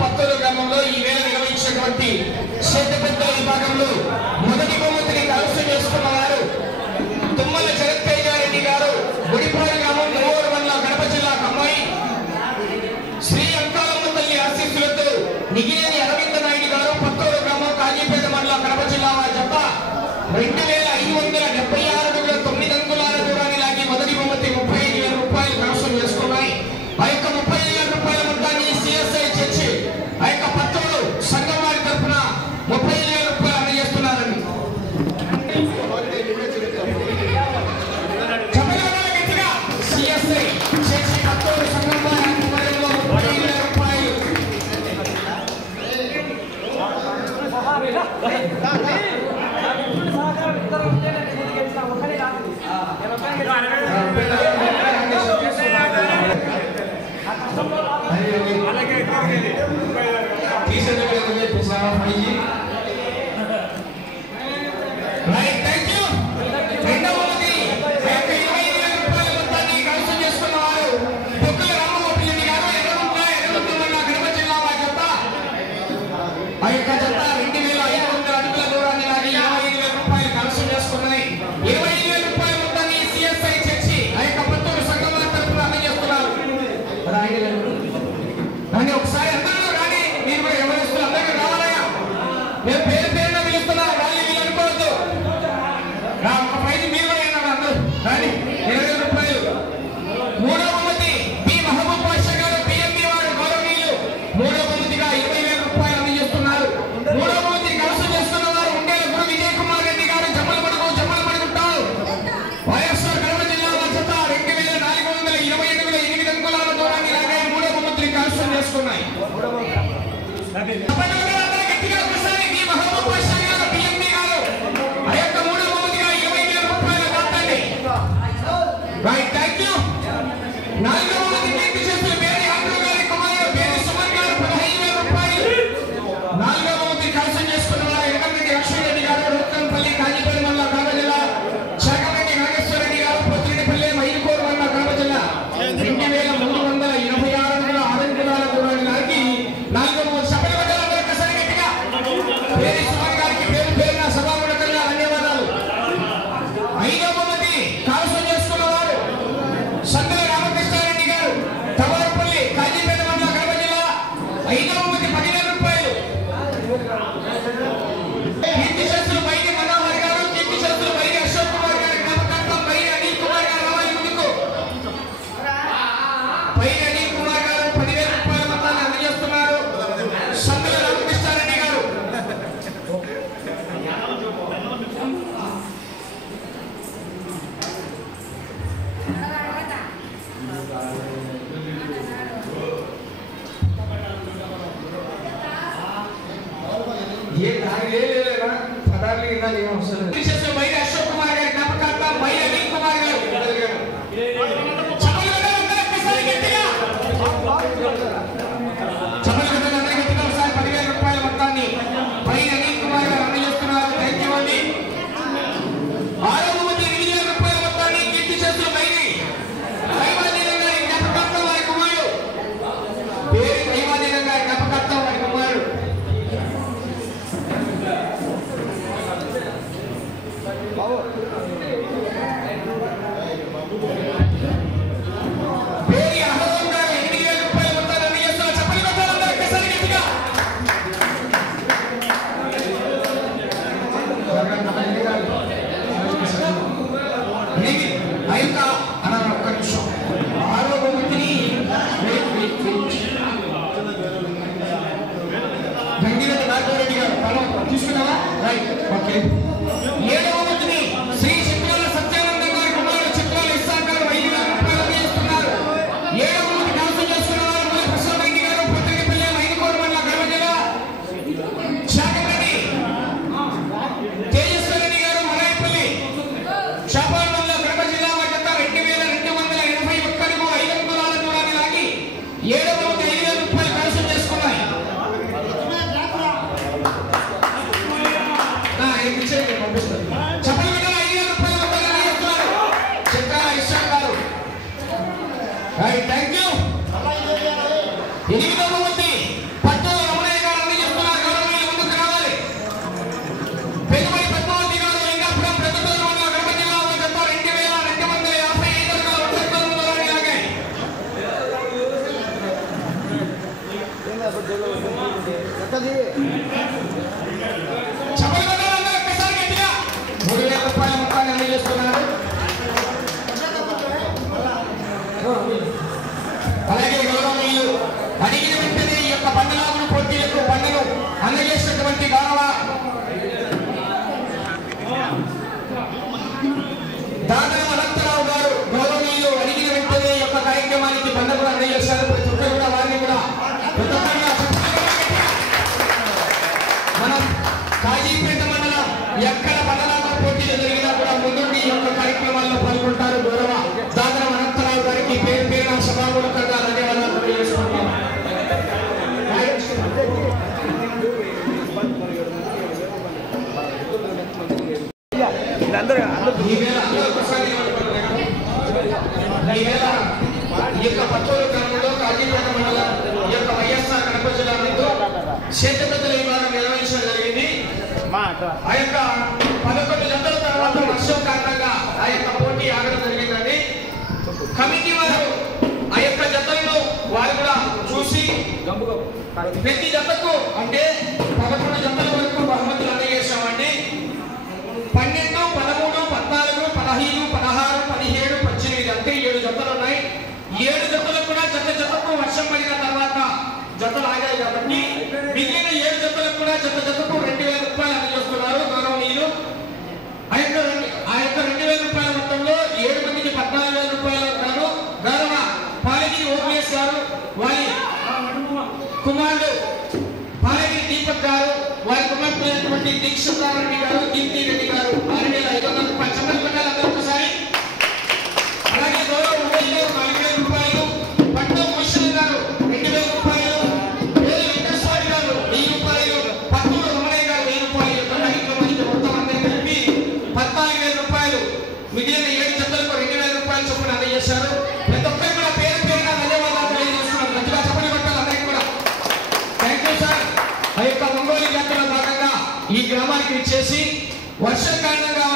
పత్తూరు గ్రామంలో ఈ వేళ నిర్వహించినటువంటి శేతపెద్ద విభాగంలో మొదటి బహుమతిని కైవసం చేసుకున్న వారు తుమ్మల జగత్తయ్యారెడ్డి గారు, గుడిపాడు గ్రామం, నవూరు మండలం, కడప జిల్లా కమ్మాయి. శ్రీ అంకాలమ్మ తల్లి ఆశీస్సులతో నిగిరేని అరవింద నాయుడు గారు, పత్తూరు గ్రామం, కాజీపేట మండలం, కడప జిల్లా వారి జత 2576 అడుగుల 9 అంగుళాల దూరాన్ని లాగి మొదటి బహుమతి 35,000 రూపాయలు కైవసం చేసుకున్నాయి. ఆ యొక్క 35,000 రూపాయల మొత్తాన్ని సిఎస్ఐ చర్చి ఆ యొక్క పత్తూరు సంఘం వారి తరఫున 35,000 రూపాయలు అందజేస్తున్నారండి. సిఎస్ఐ చర్చి పత్తూరు సంఘం వారి ఆధ్వర్యంలో 35,000 రూపాయలు. ఒకసారి అందరూ రాని, మీరు కూడా ఎవరిస్తున్నారు, అందరికీ రావాలయ్యా. మేము పేరు పేరున పిలుస్తున్నాం, వాళ్ళు వీళ్ళు అనుకోవద్దు. ఒక ప్రైజ్ మీరు కూడా ఏమన్నా అందరూ రాని. 20,000 రూపాయలు. మూడో బహుమతి బి మహబూబ్ బాషా గారు, బిఎంబి వారు గౌరవనీయులు, మూడో బహుమతిగా 20,000 రూపాయలు అందజేస్తున్నారు. మూడో బహుమతి కైవసం చేసుకున్న వారు ఉండేల గురు విజయ్ కుమార్ రెడ్డి గారు, జమ్మలమడుగుంటారు. వైఎస్ఆర్ కడప జిల్లా వారి జత 2,420 అడుగుల 8 అంగుళాల దూరాన్ని లాగే మూడో బహుమతిని కైవసం చేసుకున్నాయి. Right, thank you. నాలుగో బహుమతి కీర్తి చేస్తున్న పేరు ఆంధ్ర గారి కుమారుడు పేరు సుమన్ గారు, 15,000 రూపాయలు. నాలుగో బహుమతి కైవసం చేసుకున్న వారు ఎడమరెడ్డి లక్ష్మీరెడ్డి గారు, రోత్తంపల్లి, కాజీపేట మండలం, కడప జిల్లా. శాఖరెడ్డి నాగేశ్వరరెడ్డి గారు, పొత్తిరెడ్డిపల్లి, మైదుకూరు మండలం, కడప జిల్లా. 2,326 అడుగుల 6 అంగుళాల దూరాన్ని లాగి నాలుగో బహుమతి. సభ్యుల మధ్యలో ఒక్కసారి గట్టిగా పేరు సుమన్ గారికి పేరు పేరున సభాముఖంగా ధన్యవాదాలు. ఐదో బహుమతి కైవసం చేసుకున్న వారు సందుల రామకృష్ణారెడ్డి గారు, తవరపల్లి, కాజీపేట మండలం, కడప జిల్లా. ఐదో బహుమతి 10,000 రూపాయలు. కీర్తి శాస్త్రులు బైరి మనోహర్ గారు, కీర్తి శాస్త్రులు బైరి అశోక్ కుమార్ గారు, జ్ఞాపకార్థం బైరి అనిల్ కుమార్ గారు రావాలి ముందుకు. బైరి అనిల్ కుమార్ గారు 10,000 రూపాయల మొత్తాన్ని అందజేస్తున్నారు. సందుల రామకృష్ణారెడ్డి గారు. ये ले लेना पदार्थ लेना नहीं हो सकता. विशेष में भाई अशोक कुमार का జ్ఞాపకార్థం भाई अनिल कुमार का चपल बदल अंदर किसाई गट्टिगा चपल बदल अंदर गट्टिगा ఒకసారి 10,000 రూపాయల మొత్తాన్ని भाई अनिल कुमार గారు అందజేస్తున్నారు. థాంక్యూ అండి. ఆరో బహుమతి 8,000 రూపాయల మొత్తాన్ని కీర్తి చేస్తున్న బైరి దైవాధీనంగా జ్ఞాపకార్థం వారి కుమారుడు పేరు దైవాధీనంగా జ్ఞాపకార్థం వారి కుమారుడు పేరు అహరోన్ గారు 8,000 రూపాయల మొత్తాన్ని అందజేస్తున్నారు. చప్పట్లు కొట్టాలి అందరూ ఒక్కసారి గట్టిగా. ఒక్క నిమిషం. ఆరో బహుమతిని గంగిరెడ్డి నాగరెడ్డి గారు తీసుకున్నావా? Right, okay. ఏడవ బహుమతిని శ్రీ చిత్రాల సత్యానందం గారి కుమారుడు చిత్రాల ఇస్సాక్ గారు 5,000 రూపాయలు అందజేస్తున్నారు. ఏడవ బహుమతి కైవసం చేసుకున్న వారు మూల ప్రసాద్ రెడ్డి గారు, పొత్తిరెడ్డిపల్లి, మైదుకూరు మండలం, కడప జిల్లా. శాఖరెడ్డి తేజస్వరెడ్డి గారు, మరాయిపల్లి, షాపాల్ మండలం, కడప జిల్లా వారి జత 2,281 అడుగు 5 అంగుళాల దూరాన్ని లాగి ఏడవ బహుమతి 5,000 రూపాయలు కైవసం చేసుకున్నాయి. పంపిస్తారు. రూపాయల మొత్తాన్ని అందజేస్తున్నారు. అలాగే గౌరవనీయులు అడిగిన వెంటనే ఈ యొక్క పండుగలను పోటీలకు పన్నును అందజేసినటువంటి గౌరవ దాదా అనంతరావు గారు గౌరవనీయులు అడిగిన వెంటనే ఈ యొక్క కార్యక్రమానికి పన్ను అందజేశారు. ప్రతి ఒక్కరు కూడా వారిని కూడా మనం కాజీపేట మండలం ఎక్కడ పండుగల పోటీలు జరిగినా కూడా ముందుండి ఈ యొక్క కార్యక్రమాల్లో పాల్గొంటారు. గౌరవ దాదా అనంతరావు గారికి పేరు పేరున సభాముఖంగా ధన్యవాదాలు తెలియజేస్తున్నాం. ఈ యొక్క పచ్చూరు గ్రామంలో కాజీపేట మండలం ఈ యొక్క వైఎస్ఆర్ కడప జిల్లా నందు క్షేత్రపెద్దల విభాగం నిర్వహించడం జరిగింది. ఆ యొక్క 11 జతల తర్వాత వర్షం కారణంగా ఆ యొక్క పోటీ ఆగడం జరిగిందండి. కమిటీ వారు ఆ యొక్క జతలను వారు కూడా చూసి ప్రతి జతకు అంటే 11 జతల వరకు బహుమతులు అందజేశామండి. 12, 13, 14, 15, 16, 17, 18 అంటే 7 జతలు ఉన్నాయి. 7 జతలకు కూడా జతకు వర్షం పడిన తర్వాత జతలు ఆగాయి కాబట్టి మిగిలిన 7 జతలకు కూడా జతకు 2000 రూపాయలు అందజేస్తున్నారు గౌరవనీయులు. ఆ యొక్క 2000 రూపాయల మొత్తంలో 7 మందికి 14,000 రూపాయలు ఉంటారు. గౌరవ పాలగిరి ఓపీఎస్ గారు, వారి కుమారుడు పాలగిరి దీపక్ గారు, వారి కుమార్తె దీక్షితారెడ్డి గారు, కీర్తి రెడ్డి గారు 6,500 రూపాయలు చెప్పలు పెట్టాలి అందరూ ఒకసారి. అలాగే గౌరవ ఉదయ్ గారు 4,000 రూపాయలు, పట్టు భూషణ్ గారు 2,000 రూపాయలు, వేలు వెంకటేశ్వరి గారు 1,000 రూపాయలు, పట్టూరు రమణయ్య గారు 1,000 రూపాయలు, కార్యక్రమానికి మొత్తం అందరికీ కలిపి 14,000 రూపాయలు, మిగిలిన 7 జతలకు 2,000 రూపాయలు చొప్పున అందజేశారు. ప్రతి ఒక్కరు కూడా పేరు పేరుగా ధన్యవాదాలు తెలియజేస్తున్నారు. మంచిగా చెప్పలు పెట్టాలి అందరికీ కూడా. Thank you sir. ఆ యొక్క ఒంగోలు జాతరలో భాగంగా ఈ గ్రామానికి విచ్చేసి వర్షం కారణంగా